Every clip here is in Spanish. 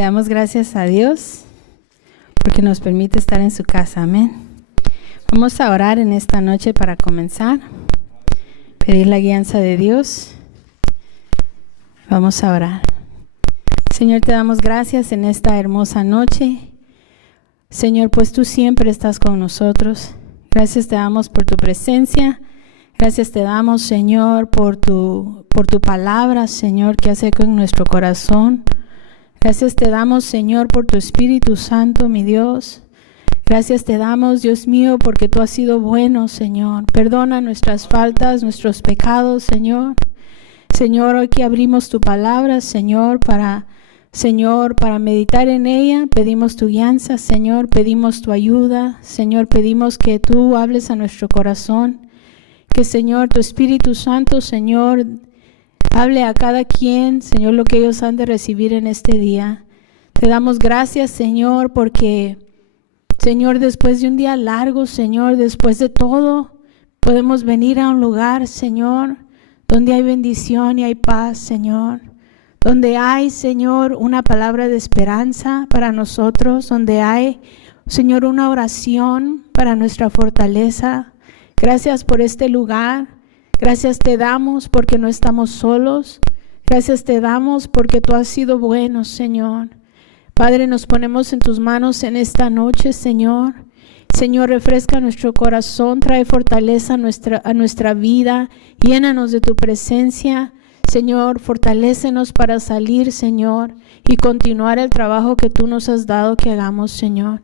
Le damos gracias a Dios porque nos permite estar en su casa. Amén. Vamos a orar en esta noche para comenzar. Pedir la guianza de Dios. Vamos a orar. Señor, te damos gracias en esta hermosa noche. Señor, pues tú siempre estás con nosotros. Gracias te damos por tu presencia. Gracias te damos, Señor, por tu palabra, Señor, que hace eco en nuestro corazón. Gracias te damos, Señor, por tu Espíritu Santo, mi Dios. Gracias te damos, Dios mío, porque tú has sido bueno, Señor. Perdona nuestras faltas, nuestros pecados, Señor. Señor, hoy que abrimos tu palabra, Señor, para meditar en ella, pedimos tu guianza, Señor, pedimos tu ayuda, Señor, pedimos que tú hables a nuestro corazón, que, Señor, tu Espíritu Santo, Señor, hable a cada quien, Señor, lo que ellos han de recibir en este día. Te damos gracias, Señor, porque, Señor, después de un día largo, Señor, después de todo, podemos venir a un lugar, Señor, donde hay bendición y hay paz, Señor. Donde hay, Señor, una palabra de esperanza para nosotros, donde hay, Señor, una oración para nuestra fortaleza. Gracias por este lugar. Gracias te damos porque no estamos solos. Gracias te damos porque tú has sido bueno, Señor. Padre, nos ponemos en tus manos en esta noche, Señor. Señor, refresca nuestro corazón, trae fortaleza a nuestra vida. Llénanos de tu presencia. Señor, fortalécenos para salir, Señor, y continuar el trabajo que tú nos has dado que hagamos, Señor.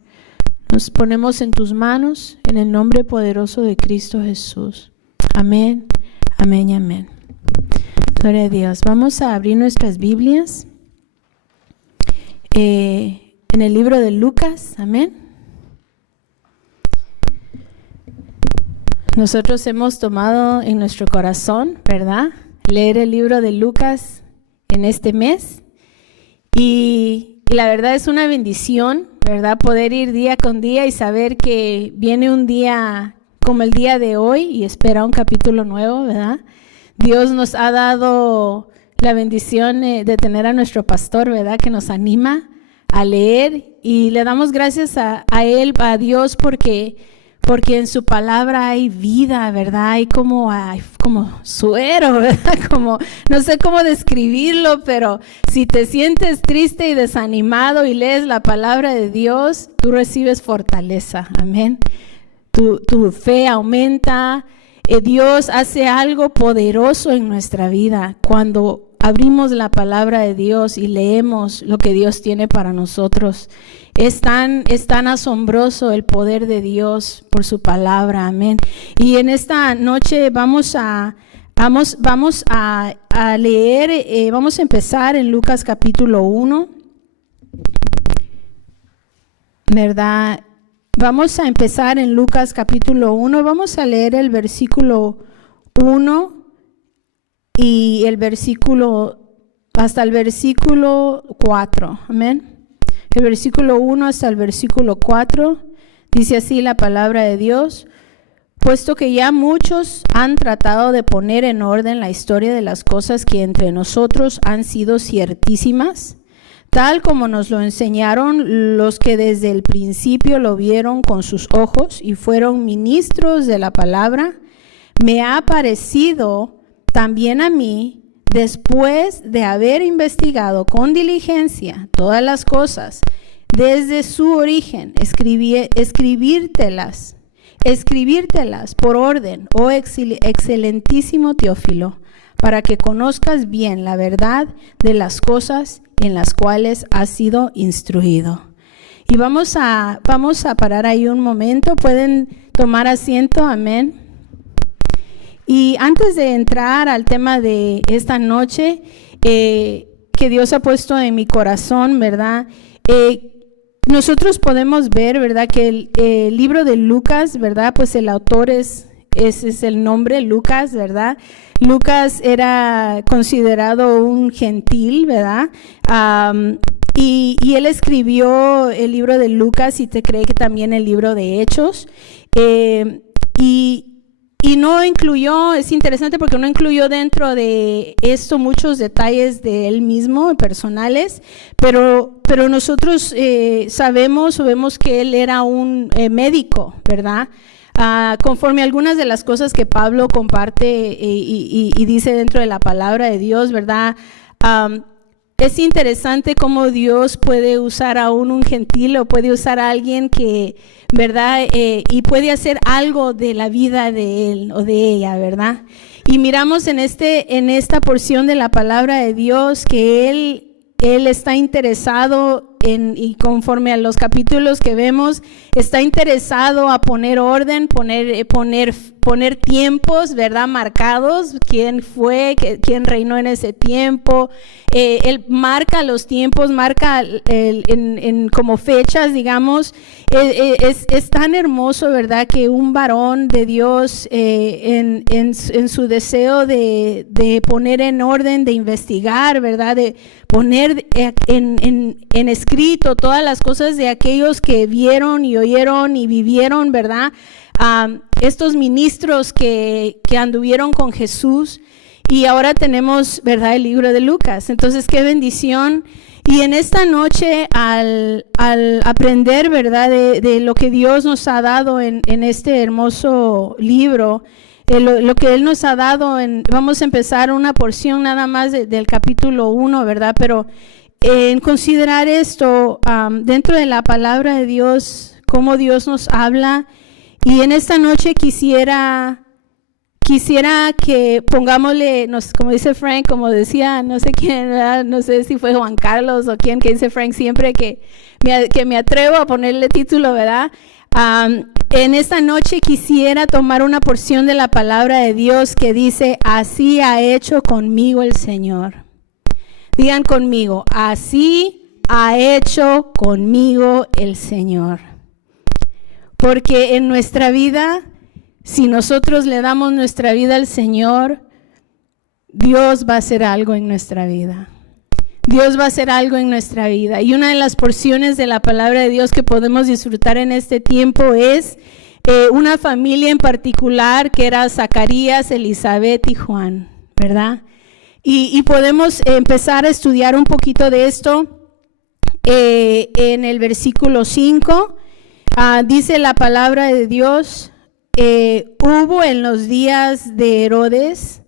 Nos ponemos en tus manos, en el nombre poderoso de Cristo Jesús. Amén, amén y amén. Gloria a Dios. Vamos a abrir nuestras Biblias en el libro de Lucas. Amén. Nosotros hemos tomado en nuestro corazón, ¿verdad?, leer el libro de Lucas en este mes. Y la verdad es una bendición, ¿verdad?, poder ir día con día y saber que viene un día como el día de hoy y espera un capítulo nuevo, ¿verdad? Dios nos ha dado la bendición de tener a nuestro pastor, ¿verdad?, que nos anima a leer, y le damos gracias a él, a Dios, porque en su palabra hay vida, ¿verdad? Hay como suero, ¿verdad? Como, no sé cómo describirlo, pero si te sientes triste y desanimado y lees la palabra de Dios, tú recibes fortaleza. Amén. Tu fe aumenta. Dios hace algo poderoso en nuestra vida cuando abrimos la palabra de Dios y leemos lo que Dios tiene para nosotros. Es tan asombroso el poder de Dios por su palabra. Amén. Y en esta noche vamos a leer, vamos a empezar en Lucas capítulo 1, ¿verdad? Vamos a empezar en Lucas capítulo 1, vamos a leer el versículo 1 y hasta el versículo 4, amén. El versículo 1 hasta el versículo 4, dice así la palabra de Dios: puesto que ya muchos han tratado de poner en orden la historia de las cosas que entre nosotros han sido ciertísimas, tal como nos lo enseñaron los que desde el principio lo vieron con sus ojos y fueron ministros de la palabra, me ha parecido también a mí, después de haber investigado con diligencia todas las cosas desde su origen, escribírtelas por orden, oh excelentísimo Teófilo, para que conozcas bien la verdad de las cosas en las cuales has sido instruido. Y vamos a parar ahí un momento. Pueden tomar asiento. Amén. Y antes de entrar al tema de esta noche, que Dios ha puesto en mi corazón, ¿verdad? Nosotros podemos ver, ¿verdad?, que el libro de Lucas, ¿verdad?, pues el autor ese es el nombre, Lucas, ¿verdad? Lucas era considerado un gentil, ¿verdad? Y él escribió el libro de Lucas, y te cree que también el libro de Hechos. Y no incluyó, es interesante porque no incluyó dentro de esto muchos detalles de él mismo, personales, pero pero nosotros sabemos o vemos que él era un médico, ¿verdad? Conforme a algunas de las cosas que Pablo comparte y dice dentro de la palabra de Dios, ¿verdad? Es interesante cómo Dios puede usar a un gentil o puede usar a alguien que, ¿verdad? Y puede hacer algo de la vida de él o de ella, ¿verdad? Y miramos en esta porción de la palabra de Dios que él está interesado y conforme a los capítulos que vemos, está interesado a poner orden, poner tiempos, ¿verdad? Marcados, quién fue, quién reinó en ese tiempo. Él marca los tiempos, marca como fechas, digamos. Es tan hermoso, ¿verdad? Que un varón de Dios en su deseo de poner en orden, de investigar, ¿verdad? De poner en escrito todas las cosas de aquellos que vieron y oyeron y vivieron, ¿verdad? Estos ministros que anduvieron con Jesús, y ahora tenemos, ¿verdad?, el libro de Lucas. Entonces, qué bendición. Y en esta noche, al aprender, ¿verdad?, de lo que Dios nos ha dado en este hermoso libro, lo que Él nos ha dado, vamos a empezar una porción nada más del capítulo 1, ¿verdad? Pero en considerar esto dentro de la palabra de Dios, cómo Dios nos habla. Y en esta noche quisiera que pongámosle, como dice Frank, como decía, no sé quién, ¿verdad? No sé si fue Juan Carlos o quién, que dice Frank siempre que me atrevo a ponerle título, ¿verdad? En esta noche quisiera tomar una porción de la palabra de Dios que dice: así ha hecho conmigo el Señor. Digan conmigo: así ha hecho conmigo el Señor. Porque en nuestra vida, si nosotros le damos nuestra vida al Señor, Dios va a hacer algo en nuestra vida. Dios va a hacer algo en nuestra vida. Y una de las porciones de la palabra de Dios que podemos disfrutar en este tiempo es una familia en particular que era Zacarías, Elizabeth y Juan, ¿verdad? Y podemos empezar a estudiar un poquito de esto en el versículo 5. Dice la palabra de Dios: hubo en los días de Herodes,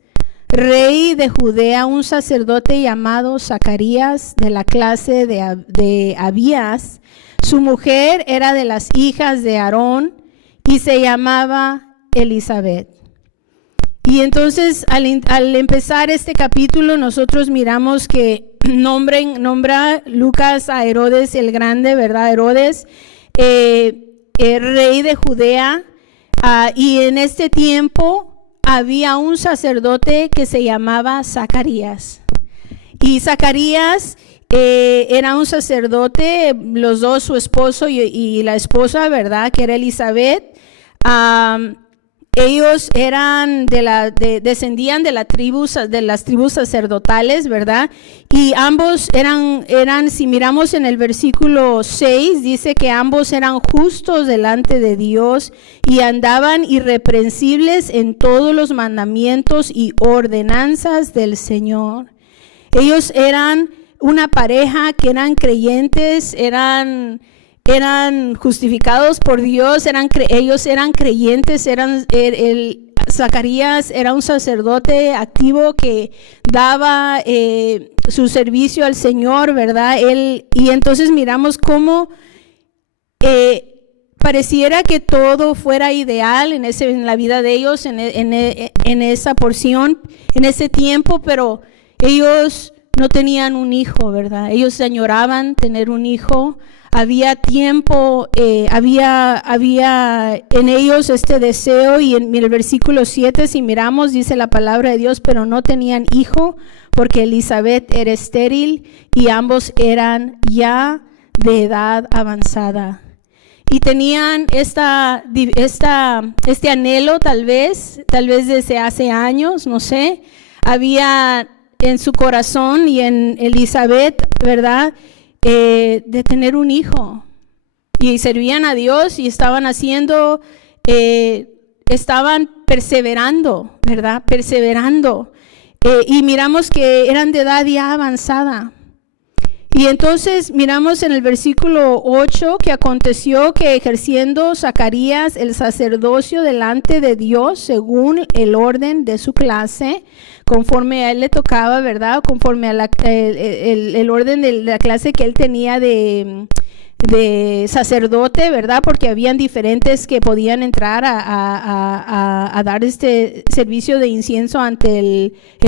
rey de Judea, un sacerdote llamado Zacarías, de la clase de Abías. Su mujer era de las hijas de Aarón y se llamaba Elizabeth. Y entonces al empezar este capítulo, nosotros miramos que nombra Lucas a Herodes el Grande, ¿verdad? Herodes, rey de Judea. Y en este tiempo había un sacerdote que se llamaba Zacarías. Y Zacarías era un sacerdote, los dos, su esposo y la esposa, ¿verdad?, que era Elizabeth. Ellos eran descendían de las tribus sacerdotales, ¿verdad? Y ambos eran, si miramos en el versículo 6, dice que ambos eran justos delante de Dios y andaban irreprensibles en todos los mandamientos y ordenanzas del Señor. Ellos eran una pareja que eran creyentes, eran justificados por Dios, ellos eran creyentes, Zacarías era un sacerdote activo que daba su servicio al Señor, ¿verdad? Y entonces miramos cómo pareciera que todo fuera ideal en la vida de ellos, en esa porción, en ese tiempo, pero ellos no tenían un hijo, ¿verdad? Ellos añoraban tener un hijo. Había tiempo, había en ellos este deseo, y en el versículo 7, si miramos, dice la palabra de Dios: pero no tenían hijo porque Elizabeth era estéril y ambos eran ya de edad avanzada. Y tenían este anhelo, tal vez desde hace años, no sé, había en su corazón y en Elizabeth, ¿verdad?, de tener un hijo, y servían a Dios y estaban perseverando, ¿verdad? Perseverando. Y miramos que eran de edad ya avanzada. Y entonces miramos en el versículo 8 que aconteció que ejerciendo Zacarías el sacerdocio delante de Dios según el orden de su clase, conforme a él le tocaba, ¿verdad? Conforme a el orden de la clase que él tenía de sacerdote, ¿verdad? Porque habían diferentes que podían entrar a dar este servicio de incienso en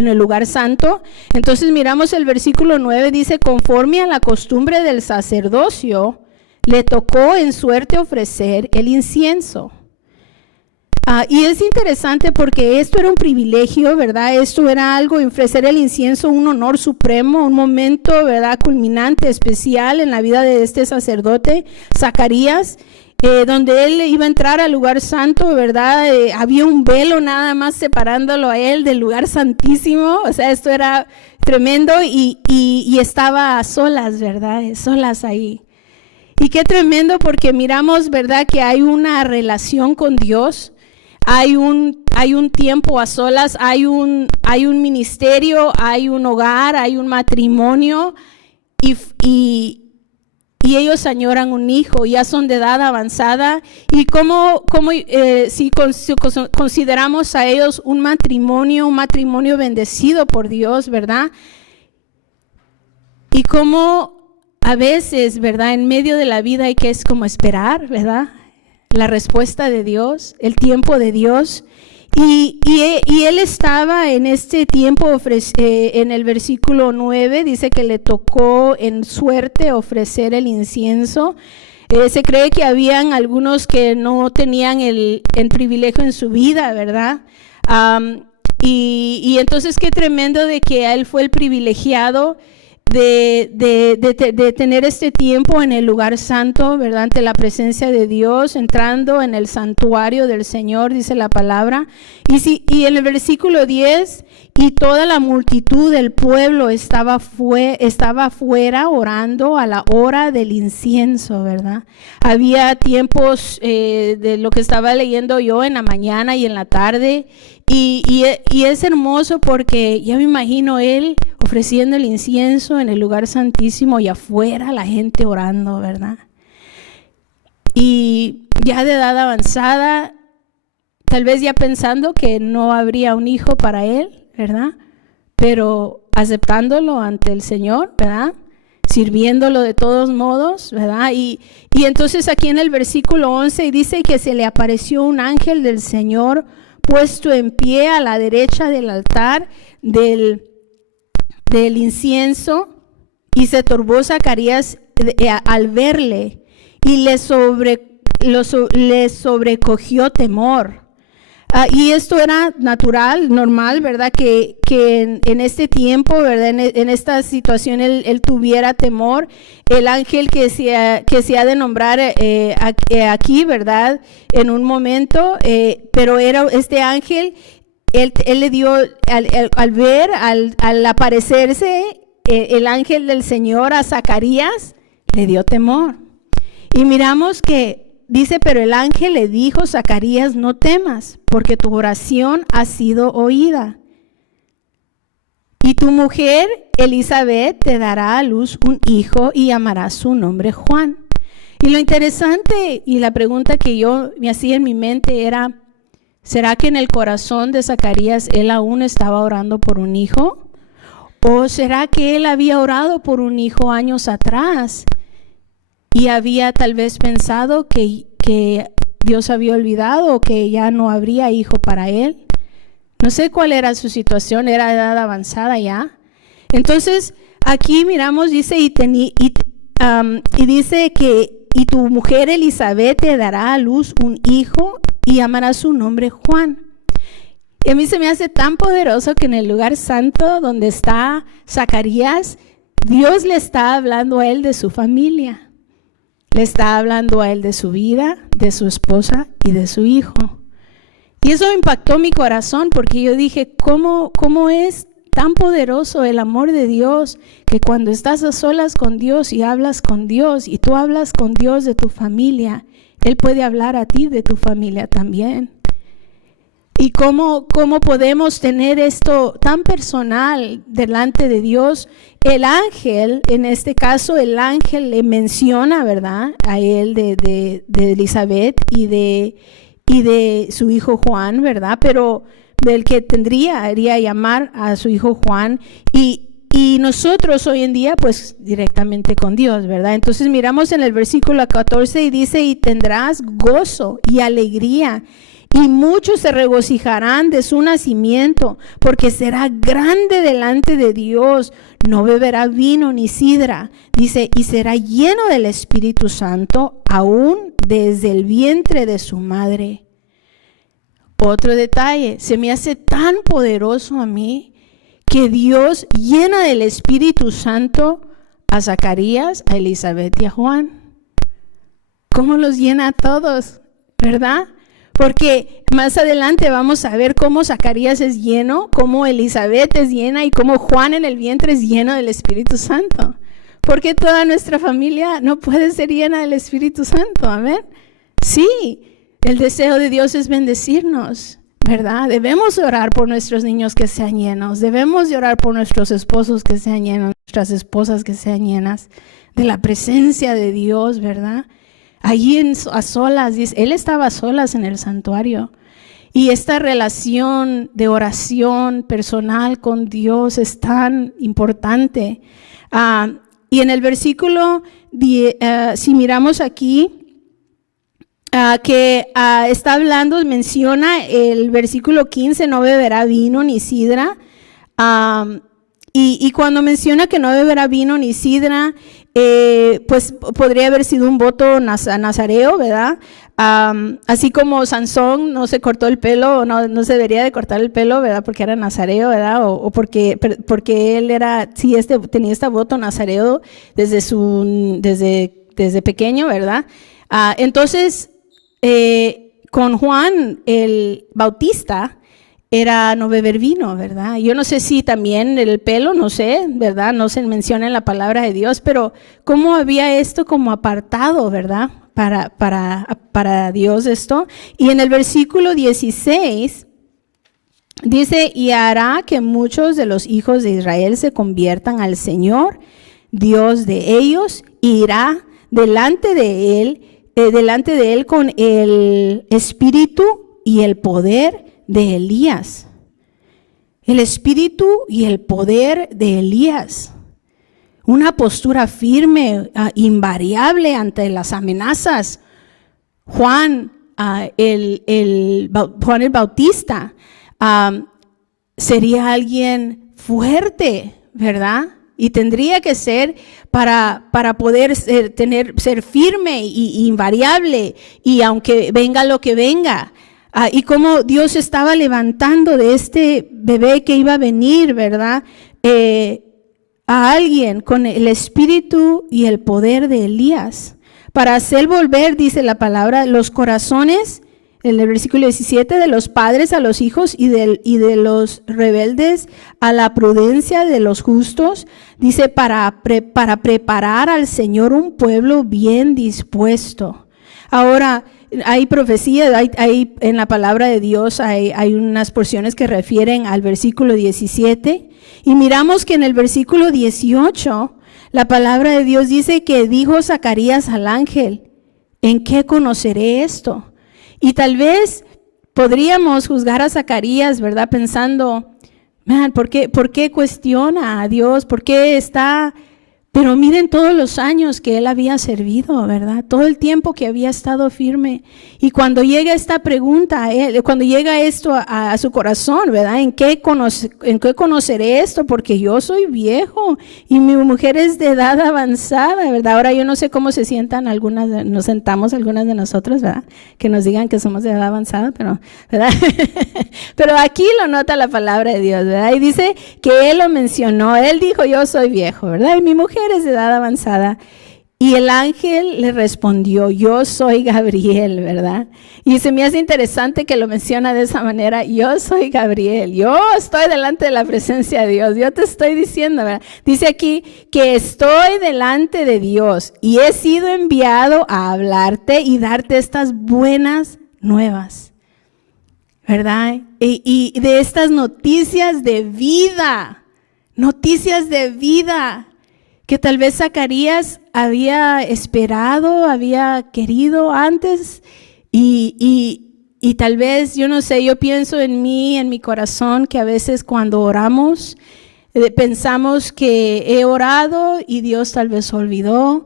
el lugar santo. Entonces miramos el versículo 9, dice, conforme a la costumbre del sacerdocio, le tocó en suerte ofrecer el incienso. Y es interesante porque esto era un privilegio, ¿verdad? Esto era algo, ofrecer el incienso, un honor supremo, un momento, ¿verdad? Culminante, especial en la vida de este sacerdote, Zacarías, donde él iba a entrar al lugar santo, ¿verdad? Había un velo nada más separándolo a él del lugar santísimo, o sea, esto era tremendo y estaba a solas, ¿verdad? Solas ahí. Y qué tremendo porque miramos, ¿verdad? Que hay una relación con Dios. Hay un tiempo a solas, hay un ministerio, hay un hogar, hay un matrimonio y ellos añoran un hijo, ya son de edad avanzada. Y si consideramos a ellos un matrimonio bendecido por Dios, ¿verdad? Y como a veces, ¿verdad? En medio de la vida hay que es como esperar, ¿verdad? La respuesta de Dios, el tiempo de Dios. Y él estaba en este tiempo, en el versículo 9, dice que le tocó en suerte ofrecer el incienso. Se cree que habían algunos que no tenían el privilegio en su vida, ¿verdad? Y entonces qué tremendo de que él fue el privilegiado de tener este tiempo en el lugar santo, ¿verdad? Ante la presencia de Dios, entrando en el santuario del Señor, dice la palabra. Y en el versículo 10, y toda la multitud del pueblo estaba fuera orando a la hora del incienso, ¿verdad? Había tiempos de lo que estaba leyendo yo en la mañana y en la tarde, y es hermoso porque ya me imagino él ofreciendo el incienso en el lugar santísimo y afuera la gente orando, ¿verdad? Y ya de edad avanzada, tal vez ya pensando que no habría un hijo para él, ¿verdad? Pero aceptándolo ante el Señor, ¿verdad? Sirviéndolo de todos modos, ¿verdad? Y entonces aquí en el versículo 11 dice que se le apareció un ángel del Señor puesto en pie a la derecha del altar del incienso, y se turbó Zacarías al verle y le sobrecogió temor. Y esto era normal, ¿verdad? Que en este tiempo, ¿verdad? En esta situación él tuviera temor. El ángel que se ha de nombrar aquí, ¿verdad? En un momento, pero era este ángel, él le dio, al aparecerse el ángel del Señor a Zacarías, le dio temor. Y miramos que dice, pero el ángel le dijo, Zacarías, no temas, porque tu oración ha sido oída. Y tu mujer, Elizabeth, te dará a luz un hijo y llamará su nombre Juan. Y lo interesante y la pregunta que yo me hacía en mi mente era, ¿será que en el corazón de Zacarías él aún estaba orando por un hijo? ¿O será que él había orado por un hijo años atrás y había tal vez pensado que Dios había olvidado o que ya no habría hijo para él? No sé cuál era su situación, era de edad avanzada ya. Entonces aquí miramos, dice, y dice que y tu mujer Elizabeth te dará a luz un hijo y llamará su nombre Juan. Y a mí se me hace tan poderoso que en el lugar santo donde está Zacarías, Dios le está hablando a él de su familia. Le está hablando a él de su vida, de su esposa y de su hijo. Y eso impactó mi corazón porque yo dije, ¿cómo es tan poderoso el amor de Dios que cuando estás a solas con Dios y hablas con Dios y tú hablas con Dios de tu familia, Él puede hablar a ti de tu familia también? Y cómo podemos tener esto tan personal delante de Dios. El ángel, en este caso, el ángel le menciona, ¿verdad?, a él de Elizabeth y de su hijo Juan, ¿verdad? Pero del que haría llamar a su hijo Juan, y nosotros hoy en día pues directamente con Dios, ¿verdad? Entonces miramos en el versículo 14 y dice: y tendrás gozo y alegría, y muchos se regocijarán de su nacimiento, porque será grande delante de Dios. No beberá vino ni sidra, dice, y será lleno del Espíritu Santo aún desde el vientre de su madre. Otro detalle, se me hace tan poderoso a mí que Dios llena del Espíritu Santo a Zacarías, a Elizabeth y a Juan. ¿Cómo los llena a todos, verdad? Porque más adelante vamos a ver cómo Zacarías es lleno, cómo Elizabeth es llena y cómo Juan en el vientre es lleno del Espíritu Santo. Porque toda nuestra familia no puede ser llena del Espíritu Santo, amén. Sí, el deseo de Dios es bendecirnos, ¿verdad? Debemos orar por nuestros niños que sean llenos, debemos orar por nuestros esposos que sean llenos, nuestras esposas que sean llenas de la presencia de Dios, ¿verdad? Allí a solas, él estaba a solas en el santuario. Y esta relación de oración personal con Dios es tan importante. Y en el versículo, si miramos aquí, que está hablando, menciona el versículo 15, no beberá vino ni sidra. Y cuando menciona que no beberá vino ni sidra, pues podría haber sido un voto nazareo, ¿verdad? Así como Sansón no se cortó el pelo, no se debería de cortar el pelo, ¿verdad? Porque era nazareo, ¿verdad? O porque él era, sí, tenía este voto nazareo desde pequeño, ¿verdad? Entonces, con Juan el Bautista era no beber vino, ¿verdad? Yo no sé si también el pelo, no sé, ¿verdad? No se menciona en la palabra de Dios, pero cómo había esto como apartado, ¿verdad? Para Dios esto. Y en el versículo 16 dice: y hará que muchos de los hijos de Israel se conviertan al Señor, Dios de ellos, y irá delante de él con el espíritu y el poder de Elías. El espíritu y el poder de Elías. Una postura firme, invariable ante las amenazas. Juan el Bautista sería alguien fuerte, ¿verdad? Y tendría que ser para poder ser firme y invariable, y aunque venga lo que venga. Y cómo Dios estaba levantando de este bebé que iba a venir, ¿verdad? A alguien con el espíritu y el poder de Elías, para hacer volver, dice la palabra, los corazones, en el versículo 17, de los padres a los hijos y de los rebeldes a la prudencia de los justos, dice, para preparar al Señor un pueblo bien dispuesto. Ahora, hay profecía, hay en la palabra de Dios hay unas porciones que refieren al versículo 17, y miramos que en el versículo 18 la palabra de Dios dice que dijo Zacarías al ángel: ¿en qué conoceré esto? Y tal vez podríamos juzgar a Zacarías, ¿verdad? Pensando, ¿por qué cuestiona a Dios? ¿Por qué está? Pero miren todos los años que él había servido, ¿verdad? Todo el tiempo que había estado firme. Y cuando llega esta pregunta, cuando llega esto a su corazón, ¿verdad? ¿En qué conoceré esto? Porque yo soy viejo y mi mujer es de edad avanzada, ¿verdad? Ahora yo no sé cómo se sientan nos sentamos algunas de nosotros, ¿verdad? Que nos digan que somos de edad avanzada, pero, ¿verdad? Pero aquí lo nota la palabra de Dios, ¿verdad? Y dice que él lo mencionó, él dijo: yo soy viejo, ¿verdad? Y mi mujer es de edad avanzada. Y el ángel le respondió: yo soy Gabriel, ¿verdad? Y se me hace interesante que lo menciona de esa manera: yo soy Gabriel, yo estoy delante de la presencia de Dios, yo te estoy diciendo, ¿verdad? Dice aquí que estoy delante de Dios y he sido enviado a hablarte y darte estas buenas nuevas, ¿verdad? y de estas noticias de vida, que tal vez Zacarías había esperado, había querido antes, y tal vez, yo no sé, yo pienso en mi corazón, que a veces cuando oramos, pensamos que he orado y Dios tal vez olvidó,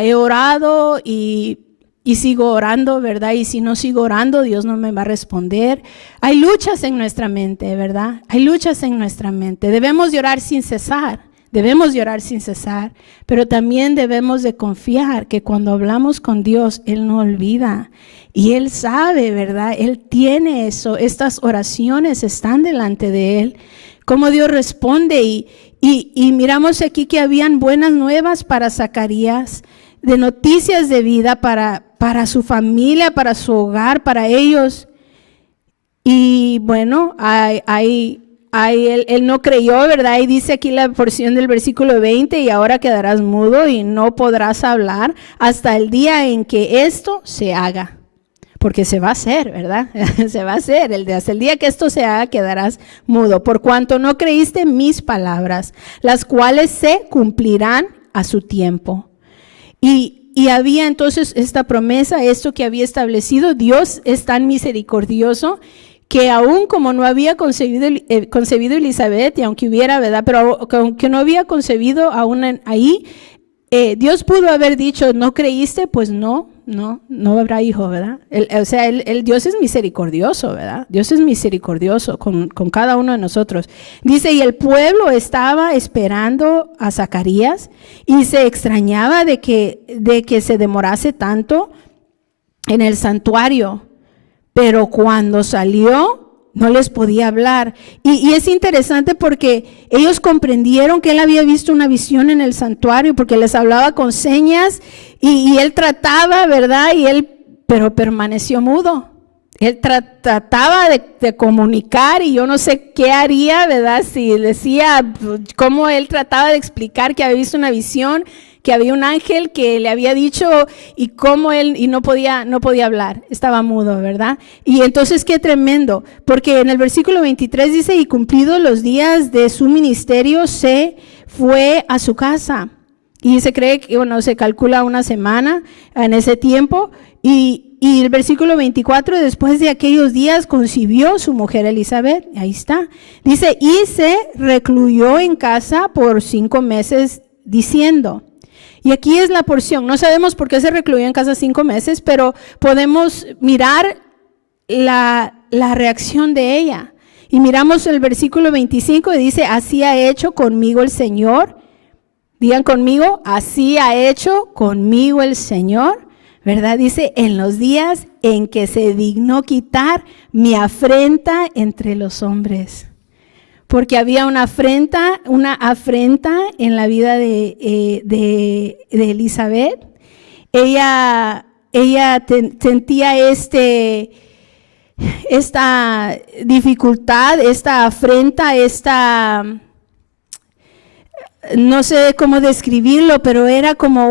he orado y sigo orando, ¿verdad? Y si no sigo orando, Dios no me va a responder. Hay luchas en nuestra mente, ¿verdad? Hay luchas en nuestra mente. Debemos de orar sin cesar, pero también debemos de confiar que cuando hablamos con Dios, Él no olvida. Y Él sabe, ¿verdad? Él tiene eso. Estas oraciones están delante de Él. Cómo Dios responde. Y miramos aquí que habían buenas nuevas para Zacarías, de noticias de vida para su familia, para su hogar, para ellos. Y bueno, él no creyó, ¿verdad? Y dice aquí la porción del versículo 20, y ahora quedarás mudo y no podrás hablar hasta el día en que esto se haga. Porque se va a hacer, ¿verdad? Se va a hacer. Hasta el día que esto se haga, quedarás mudo. Por cuanto no creíste mis palabras, las cuales se cumplirán a su tiempo. Y había entonces esta promesa, esto que había establecido. Dios es tan misericordioso que aún como no había concebido Elizabeth, y aunque hubiera, ¿verdad? Pero aunque no había concebido aún ahí, Dios pudo haber dicho, ¿no creíste? Pues no habrá hijo, ¿verdad? Dios es misericordioso, ¿verdad? Dios es misericordioso con cada uno de nosotros. Dice, y el pueblo estaba esperando a Zacarías y se extrañaba de que se demorase tanto en el santuario, pero cuando salió, no les podía hablar. Y es interesante porque ellos comprendieron que él había visto una visión en el santuario, porque les hablaba con señas y él trataba, ¿verdad? Pero permaneció mudo. Él trataba de comunicar, y yo no sé qué haría, ¿verdad? Si decía cómo él trataba de explicar que había visto una visión, que había un ángel que le había dicho, y cómo él no podía hablar, estaba mudo, ¿verdad? Y entonces qué tremendo, porque en el versículo 23 dice, y cumplidos los días de su ministerio, se fue a su casa. Y se cree que, se calcula una semana en ese tiempo. Y el versículo 24, después de aquellos días concibió su mujer Elizabeth, ahí está. Dice, y se recluyó en casa por 5 meses diciendo. Y aquí es la porción, no sabemos por qué se recluyó en casa 5 meses, pero podemos mirar la reacción de ella. Y miramos el versículo 25 y dice, así ha hecho conmigo el Señor. Digan conmigo, así ha hecho conmigo el Señor, ¿verdad? Dice, en los días en que se dignó quitar mi afrenta entre los hombres. Porque había una afrenta en la vida de Elizabeth. Ella sentía esta dificultad, esta afrenta, no sé cómo describirlo, pero era como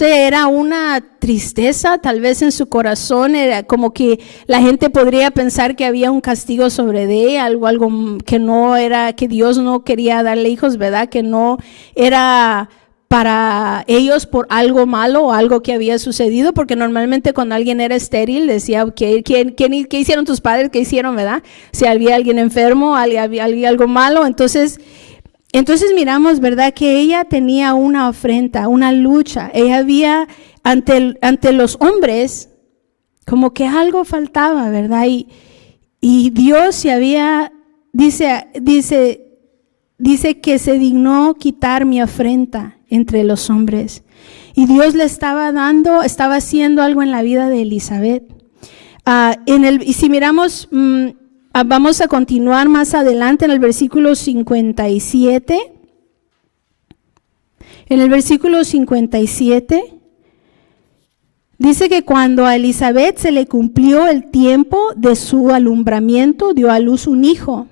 era una tristeza tal vez en su corazón. Era como que la gente podría pensar que había un castigo sobre ella, algo que no era, que Dios no quería darle hijos, ¿verdad? Que no era para ellos por algo malo o algo que había sucedido, porque normalmente cuando alguien era estéril decía, ¿qué hicieron tus padres? ¿Qué hicieron, verdad? Si había alguien enfermo, había algo malo. Entonces miramos, ¿verdad? Que ella tenía una afrenta, una lucha. Ella había ante los hombres como que algo faltaba, ¿verdad? Y Dios se había, dice que se dignó quitar mi afrenta entre los hombres. Y Dios le estaba haciendo algo en la vida de Elizabeth. Y si miramos, vamos a continuar más adelante en el versículo 57. En el versículo 57 dice que cuando a Elizabeth se le cumplió el tiempo de su alumbramiento, dio a luz un hijo,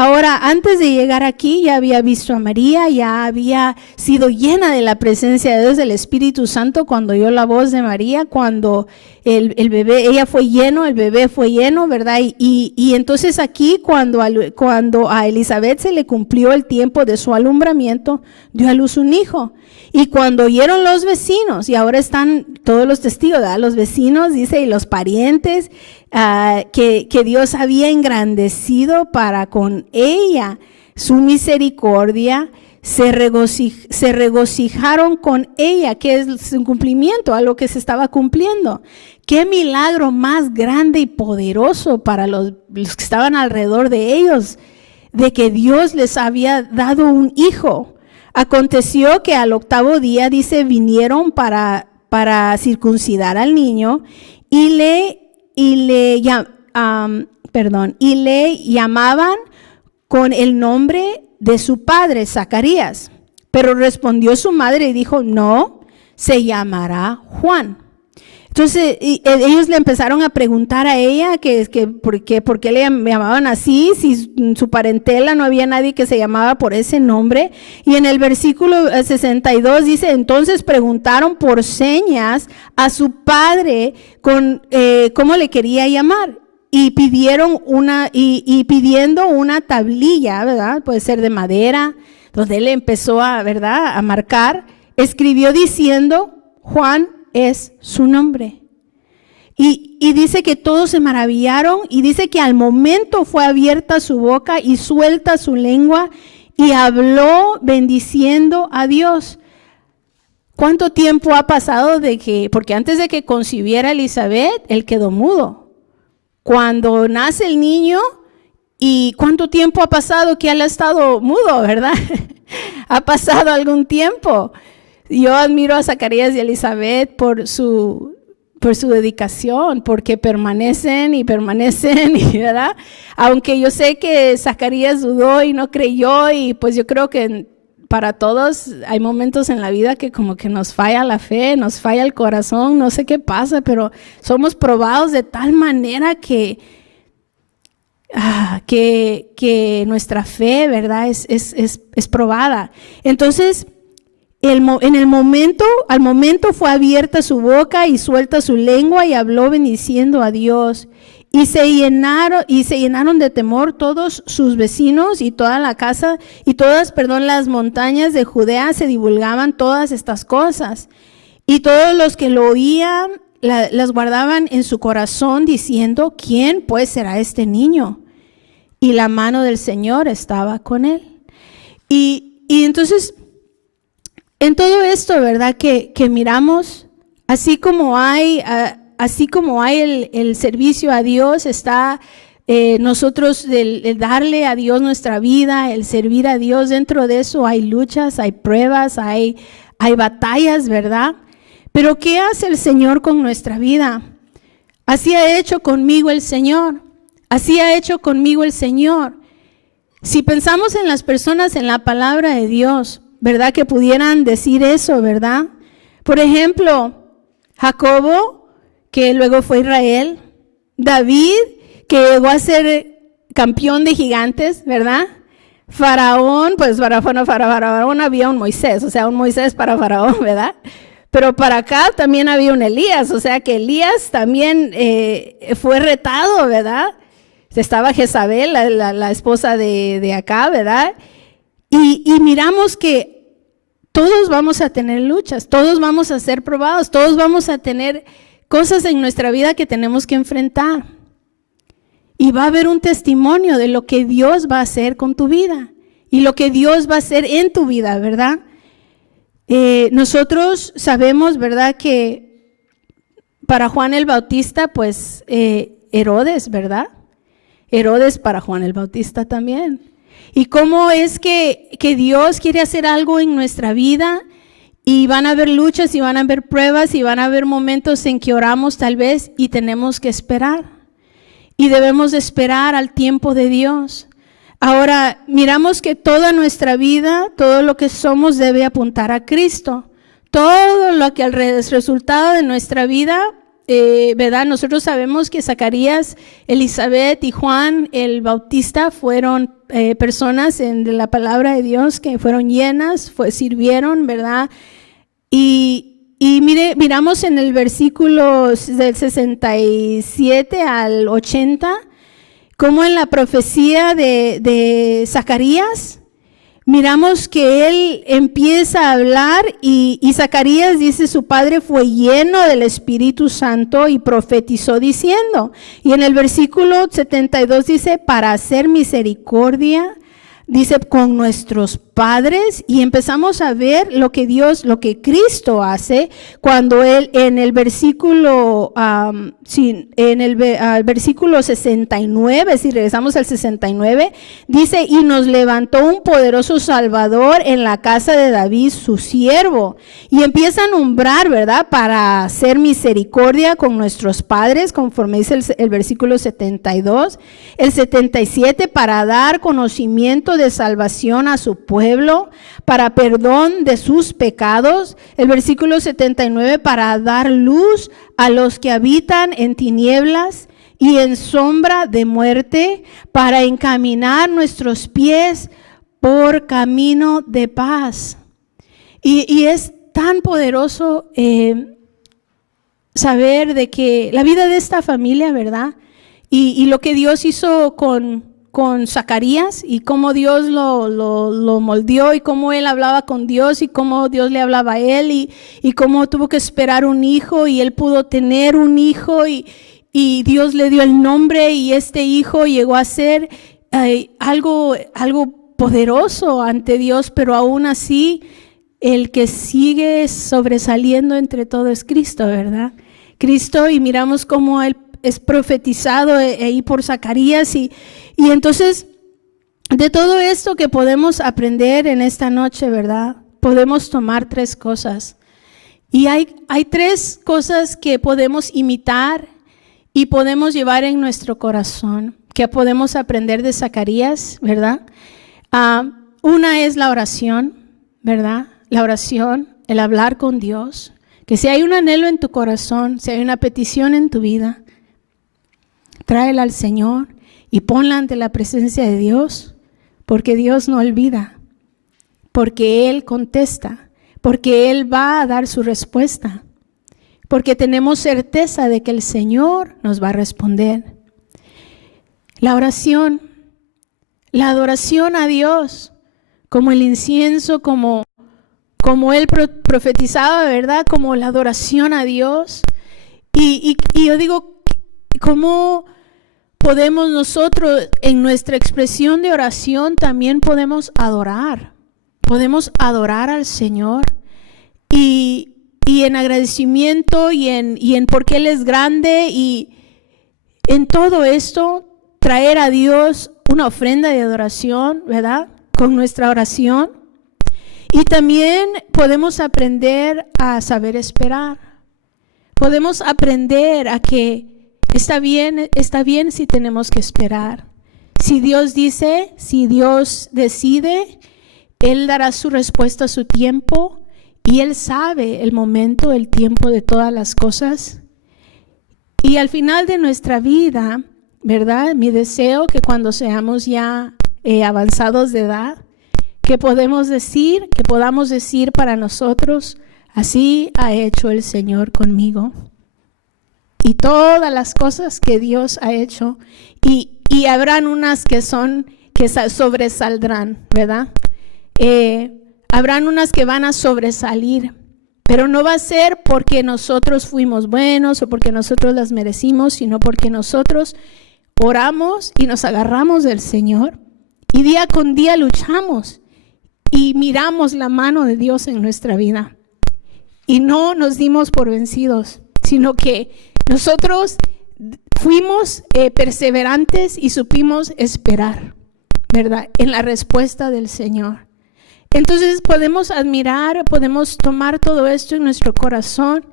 Ahora, antes de llegar aquí, ya había visto a María, ya había sido llena de la presencia de Dios, del Espíritu Santo, cuando oyó la voz de María, cuando el bebé, ella fue lleno, el bebé fue lleno, ¿verdad? Y entonces aquí, cuando a Elizabeth se le cumplió el tiempo de su alumbramiento, dio a luz un hijo. Y cuando oyeron los vecinos, y ahora están todos los testigos, ¿verdad? Los vecinos, dice, y los parientes, que Dios había engrandecido para con ella su misericordia, se regocijaron con ella, que es su cumplimiento, a lo que se estaba cumpliendo. Qué milagro más grande y poderoso para los que estaban alrededor de ellos, de que Dios les había dado un hijo. Aconteció que al 8º día, dice, vinieron para circuncidar al niño y le llamaban con el nombre de su padre, Zacarías. Pero respondió su madre y dijo, no, se llamará Juan. Entonces ellos le empezaron a preguntar a ella por qué le llamaban así, si en su parentela no había nadie que se llamaba por ese nombre. Y en el versículo 62 dice, entonces preguntaron por señas a su padre cómo le quería llamar. Y pidiendo una tablilla, ¿verdad? Puede ser de madera, donde él empezó ¿verdad? A marcar, escribió diciendo, Juan es su nombre. Y dice que todos se maravillaron, y dice que al momento fue abierta su boca y suelta su lengua y habló bendiciendo a Dios. ¿Cuánto tiempo ha pasado porque antes de que concibiera Elizabeth, él quedó mudo? Cuando nace el niño, ¿y cuánto tiempo ha pasado que él ha estado mudo, verdad? Ha pasado algún tiempo. Yo admiro a Zacarías y a Elizabeth por su dedicación, porque permanecen, ¿verdad? Aunque yo sé que Zacarías dudó y no creyó, y pues yo creo que para todos hay momentos en la vida que como que nos falla la fe, nos falla el corazón, no sé qué pasa, pero somos probados de tal manera que nuestra fe, ¿verdad? Es probada. Entonces, al momento fue abierta su boca y suelta su lengua y habló bendiciendo a Dios. Y se llenaron de temor todos sus vecinos y toda la casa, y las montañas de Judea se divulgaban todas estas cosas. Y todos los que lo oían las guardaban en su corazón diciendo, ¿quién pues será este niño? Y la mano del Señor estaba con él. Y entonces, en todo esto, ¿verdad? Que miramos, así como hay el servicio a Dios, está nosotros el darle a Dios nuestra vida, el servir a Dios. Dentro de eso hay luchas, hay pruebas, hay batallas, ¿verdad? Pero ¿qué hace el Señor con nuestra vida? Así ha hecho conmigo el Señor. Así ha hecho conmigo el Señor. Si pensamos en las personas en la palabra de Dios, ¿verdad? Que pudieran decir eso, ¿verdad? Por ejemplo, Jacobo, que luego fue Israel. David, que llegó a ser campeón de gigantes, ¿verdad? Faraón, pues para Faraón había un Moisés, o sea, un Moisés para Faraón, ¿verdad? Pero para acá también había un Elías, o sea que Elías también fue retado, ¿verdad? Estaba Jezabel, la esposa de acá, ¿verdad? Y miramos que todos vamos a tener luchas, todos vamos a ser probados, todos vamos a tener cosas en nuestra vida que tenemos que enfrentar. Y va a haber un testimonio de lo que Dios va a hacer con tu vida y lo que Dios va a hacer en tu vida, ¿verdad? Nosotros sabemos, ¿verdad? Que para Juan el Bautista, pues Herodes, ¿verdad? Herodes para Juan el Bautista también. Y cómo es que Dios quiere hacer algo en nuestra vida, y van a haber luchas y van a haber pruebas y van a haber momentos en que oramos tal vez y tenemos que esperar. Y debemos de esperar al tiempo de Dios. Ahora, miramos que toda nuestra vida, todo lo que somos debe apuntar a Cristo. Todo lo que el resultado de nuestra vida ¿verdad? Nosotros sabemos que Zacarías, Elizabeth y Juan el Bautista fueron personas de la palabra de Dios que fueron llenas, sirvieron, ¿verdad? Y miramos en el versículo del 67 al 80, como en la profecía de Zacarías, miramos que él empieza a hablar y Zacarías dice, su padre fue lleno del Espíritu Santo y profetizó diciendo, y en el versículo 72 dice, para hacer misericordia, dice, con nuestros padres, y empezamos a ver lo que Cristo hace cuando él en el versículo, versículo 69, si regresamos al 69, dice, y nos levantó un poderoso Salvador en la casa de David, su siervo, y empieza a nombrar, ¿verdad?, para hacer misericordia con nuestros padres, conforme dice el versículo 72, el 77, para dar conocimiento de salvación a su pueblo, para perdón de sus pecados, el versículo 79, para dar luz a los que habitan en tinieblas y en sombra de muerte, para encaminar nuestros pies por camino de paz. Y es tan poderoso saber de que la vida de esta familia, ¿verdad? Y lo que Dios hizo con Zacarías y cómo Dios lo moldeó y cómo él hablaba con Dios y cómo Dios le hablaba a él y cómo tuvo que esperar un hijo y él pudo tener un hijo y Dios le dio el nombre y este hijo llegó a ser algo poderoso ante Dios, pero aún así el que sigue sobresaliendo entre todo es Cristo, ¿verdad? Cristo, y miramos cómo él es profetizado ahí por Zacarías y entonces de todo esto que podemos aprender en esta noche, ¿verdad? Podemos tomar tres cosas y hay tres cosas que podemos imitar y podemos llevar en nuestro corazón, que podemos aprender de Zacarías, ¿verdad? Una es la oración, ¿verdad? La oración, el hablar con Dios, que si hay un anhelo en tu corazón, si hay una petición en tu vida, tráela al Señor y ponla ante la presencia de Dios, porque Dios no olvida, porque Él contesta, porque Él va a dar su respuesta, porque tenemos certeza de que el Señor nos va a responder. La oración, la adoración a Dios, como el incienso, como Él profetizaba, ¿verdad? Como la adoración a Dios. Y yo digo, ¿cómo podemos nosotros en nuestra expresión de oración también podemos adorar al Señor y en agradecimiento y en porque Él es grande y en todo esto traer a Dios una ofrenda de adoración, ¿verdad? Con nuestra oración. Y también podemos aprender a saber esperar. Podemos aprender a que está bien si tenemos que esperar. Si Dios dice, si Dios decide, Él dará su respuesta a su tiempo y Él sabe el momento, el tiempo de todas las cosas. Y al final de nuestra vida, ¿verdad? Mi deseo que cuando seamos ya avanzados de edad, que podamos decir para nosotros, así ha hecho el Señor conmigo. Y todas las cosas que Dios ha hecho, y habrán unas que sobresaldrán, ¿verdad? Habrán unas que van a sobresalir, pero no va a ser porque nosotros fuimos buenos o porque nosotros las merecimos, sino porque nosotros oramos y nos agarramos del Señor y día con día luchamos y miramos la mano de Dios en nuestra vida y no nos dimos por vencidos, sino que nosotros fuimos perseverantes y supimos esperar, ¿verdad? En la respuesta del Señor. Entonces podemos admirar, podemos tomar todo esto en nuestro corazón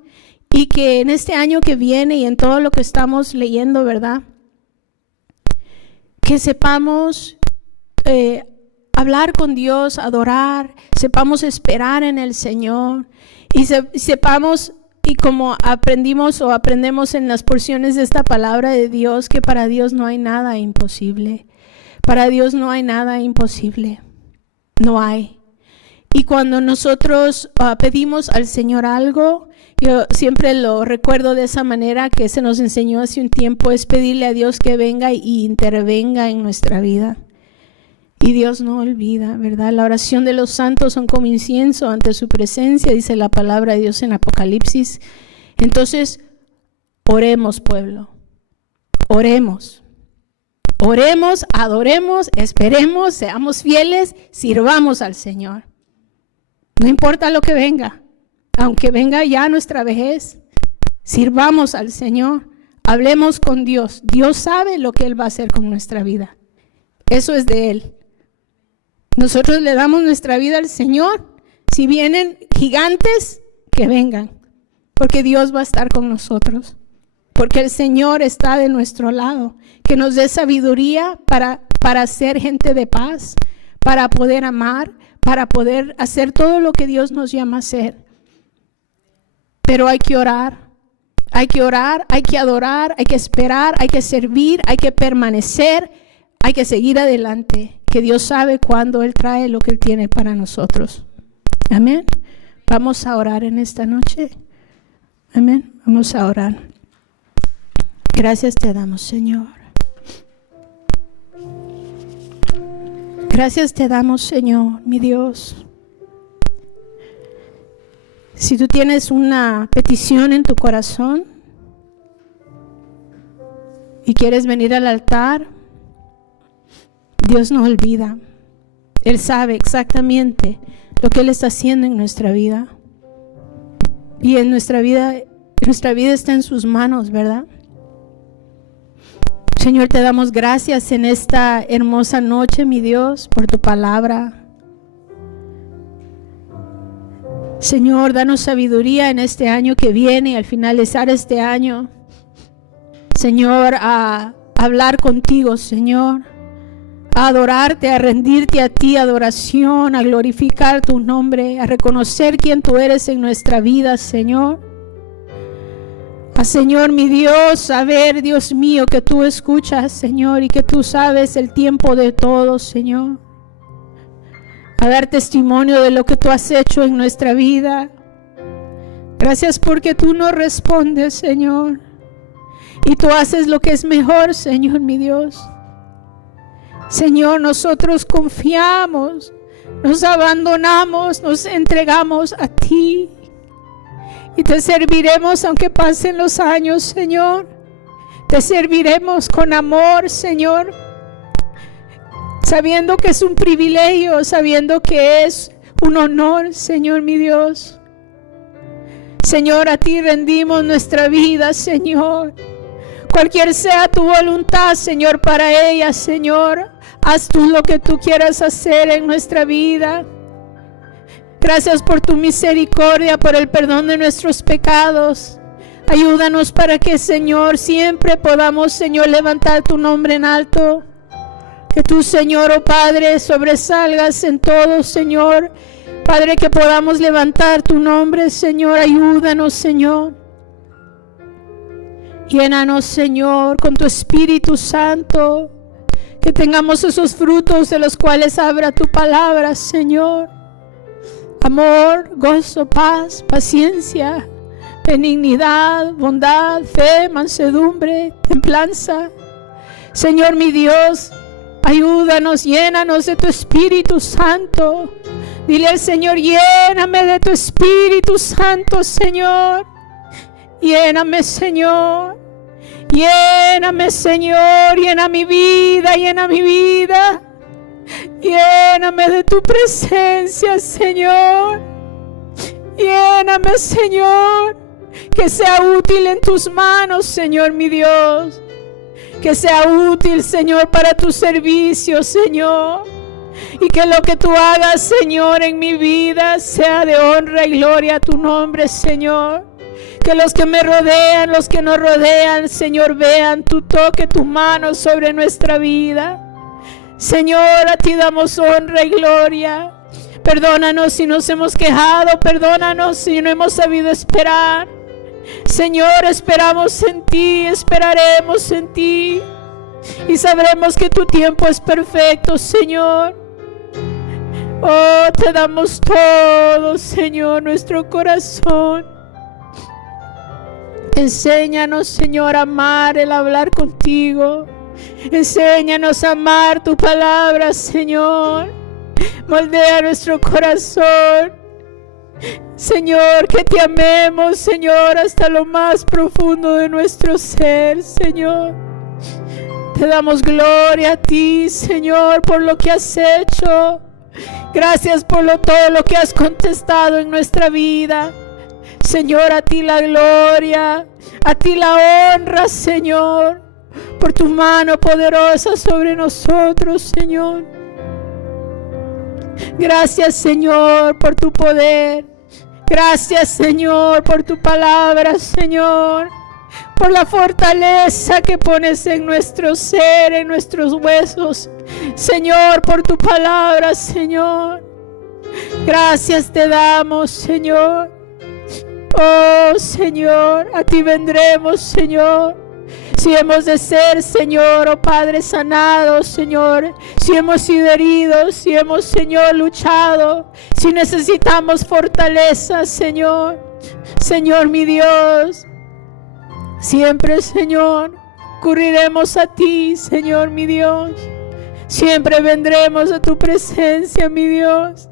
y que en este año que viene y en todo lo que estamos leyendo, ¿verdad? Que sepamos hablar con Dios, adorar, sepamos esperar en el Señor y sepamos Y como aprendemos en las porciones de esta palabra de Dios, que para Dios no hay nada imposible. Para Dios no hay nada imposible. No hay. Y cuando nosotros pedimos al Señor algo, yo siempre lo recuerdo de esa manera que se nos enseñó hace un tiempo, es pedirle a Dios que venga y intervenga en nuestra vida. Y Dios no olvida, ¿verdad? La oración de los santos son como incienso ante su presencia, dice la palabra de Dios en Apocalipsis. Entonces, oremos, pueblo. Oremos. Oremos, adoremos, esperemos, seamos fieles, sirvamos al Señor. No importa lo que venga, aunque venga ya nuestra vejez, sirvamos al Señor, hablemos con Dios. Dios sabe lo que Él va a hacer con nuestra vida. Eso es de Él. Nosotros le damos nuestra vida al Señor. Si vienen gigantes, que vengan, porque Dios va a estar con nosotros, porque el Señor está de nuestro lado. Que nos dé sabiduría para ser gente de paz, para poder amar, para poder hacer todo lo que Dios nos llama a hacer. Pero hay que orar, hay que adorar, hay que esperar, hay que servir, hay que permanecer, hay que seguir adelante. Que Dios sabe cuándo Él trae lo que Él tiene para nosotros. Amén. Vamos a orar en esta noche. Amén. Vamos a orar. Gracias te damos, Señor. Gracias te damos, Señor, mi Dios. Si tú tienes una petición en tu corazón y quieres venir al altar, Dios no olvida. Él sabe exactamente lo que Él está haciendo en nuestra vida. Y en nuestra vida está en sus manos, ¿verdad? Señor, te damos gracias en esta hermosa noche, mi Dios, por tu palabra. Señor, danos sabiduría en este año que viene y al finalizar este año. Señor, a hablar contigo, Señor. A adorarte, a rendirte a ti, adoración, a glorificar tu nombre, a reconocer quién tú eres en nuestra vida, Señor. A Señor, mi Dios, saber, Dios mío, que tú escuchas, Señor, y que tú sabes el tiempo de todo, Señor. A dar testimonio de lo que tú has hecho en nuestra vida. Gracias porque tú nos respondes, Señor. Y tú haces lo que es mejor, Señor, mi Dios. Señor, nosotros confiamos, nos abandonamos, nos entregamos a ti. Y te serviremos aunque pasen los años, Señor. Te serviremos con amor, Señor. Sabiendo que es un privilegio, sabiendo que es un honor, Señor, mi Dios. Señor, a ti rendimos nuestra vida, Señor. Cualquier sea tu voluntad, Señor, para ella, Señor. Haz tú lo que tú quieras hacer en nuestra vida. Gracias por tu misericordia, por el perdón de nuestros pecados. Ayúdanos para que, Señor, siempre podamos, Señor, levantar tu nombre en alto. Que tú, Señor, oh Padre, sobresalgas en todo, Señor. Padre, que podamos levantar tu nombre, Señor. Ayúdanos, Señor. Llénanos, Señor, con tu Espíritu Santo. Que tengamos esos frutos de los cuales habla tu palabra, Señor. Amor, gozo, paz, paciencia, benignidad, bondad, fe, mansedumbre, templanza. Señor, mi Dios, ayúdanos, llénanos de tu Espíritu Santo. Dile al Señor, lléname de tu Espíritu Santo, Señor. Lléname, Señor. Lléname, Señor. Llena mi vida, llena mi vida. Lléname de tu presencia, Señor. Lléname, Señor. Que sea útil en tus manos, Señor, mi Dios. Que sea útil, Señor, para tu servicio, Señor. Y que lo que tú hagas, Señor, en mi vida sea de honra y gloria a tu nombre, Señor. Que los que me rodean, los que nos rodean, Señor, vean tu toque, tu mano sobre nuestra vida. Señor, a ti damos honra y gloria. Perdónanos si nos hemos quejado, perdónanos si no hemos sabido esperar. Señor, esperamos en ti, esperaremos en ti y sabremos que tu tiempo es perfecto, Señor. Oh, te damos todo, Señor, nuestro corazón. Enséñanos, Señor, a amar el hablar contigo. Enséñanos a amar tu palabra, Señor. Moldea nuestro corazón. Señor, que te amemos, Señor, hasta lo más profundo de nuestro ser, Señor. Te damos gloria a ti, Señor, por lo que has hecho. Gracias por todo lo que has contestado en nuestra vida. Señor, a ti la gloria, a ti la honra, Señor, por tu mano poderosa sobre nosotros, Señor. Gracias, Señor, por tu poder. Gracias, Señor, por tu palabra, Señor, por la fortaleza que pones en nuestro ser, en nuestros huesos. Señor, por tu palabra, Señor. Gracias te damos, Señor. Oh, Señor, a ti vendremos, Señor. Si hemos de ser, Señor, oh Padre, sanados, Señor. Si hemos sido heridos, si hemos, Señor, luchado. Si necesitamos fortaleza, Señor. Señor, mi Dios. Siempre, Señor, correremos a ti, Señor, mi Dios. Siempre vendremos a tu presencia, mi Dios.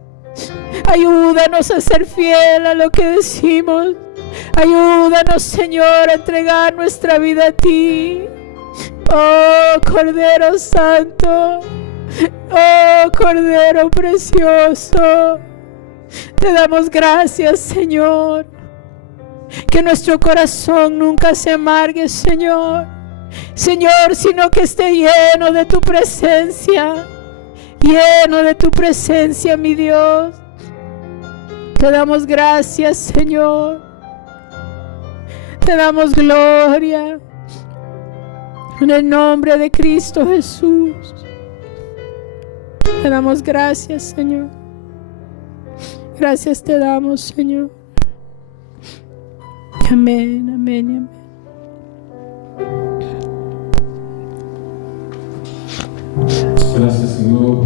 Ayúdanos a ser fiel a lo que decimos. Ayúdanos, Señor, a entregar nuestra vida a ti. Oh, Cordero Santo. Oh, Cordero Precioso. Te damos gracias, Señor. Que nuestro corazón nunca se amargue, Señor. Señor, sino que esté lleno de tu presencia. Lleno de tu presencia, mi Dios. Te damos gracias, Señor. Te damos gloria. En el nombre de Cristo Jesús. Te damos gracias, Señor. Gracias te damos, Señor. Amén, amén, amén. Gracias, Señor.